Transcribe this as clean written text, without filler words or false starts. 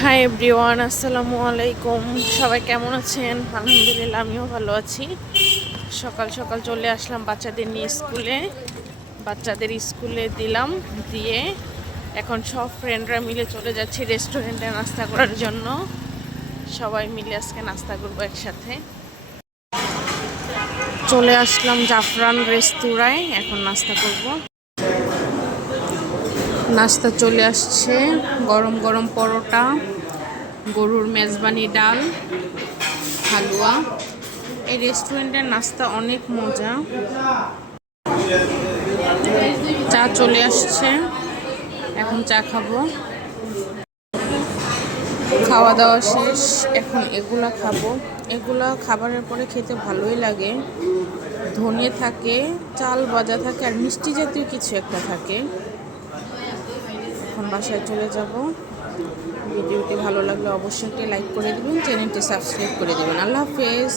Hi everyone, আসসালামু আলাইকুম। সবাই কেমন আছেন? আলহামদুলিল্লাহ, আমিও ভালো আছি। সকাল সকাল চলে আসলাম বাচ্চাদের নিয়ে স্কুলে। বাচ্চাদের স্কুলে দিলাম, দিয়ে এখন সব ফ্রেন্ডরা মিলে চলে যাচ্ছি রেস্টুরেন্টে নাস্তা করার জন্য। সবাই মিলে আজকে নাস্তা করবো একসাথে। চলে আসলাম জাফরান রেস্তোরাঁয়, এখন নাস্তা করব। নাস্তা চলে আসছে, গরম গরম পরোটা, গরুর মেজবানি ডাল, হালুয়া। এই রেস্টুরেন্টের নাস্তা অনেক মজা। চা চলে আসছে, এখন চা খাবো। খাওয়া দাওয়া শেষ, এখন এগুলা খাবো। এগুলা খাবারের পরে খেতে ভালোই লাগে। ধনে থাকে, চাল ভাজা থাকে, আর মিষ্টি জাতীয় কিছু একটা থাকে। এখন বাসায় চলে যাব। ভিডিওটি ভালো লাগলে অবশ্যই একটি লাইক করে দেবেন, চ্যানেলটি সাবস্ক্রাইব করে দেবেন। আল্লাহ হাফেজ।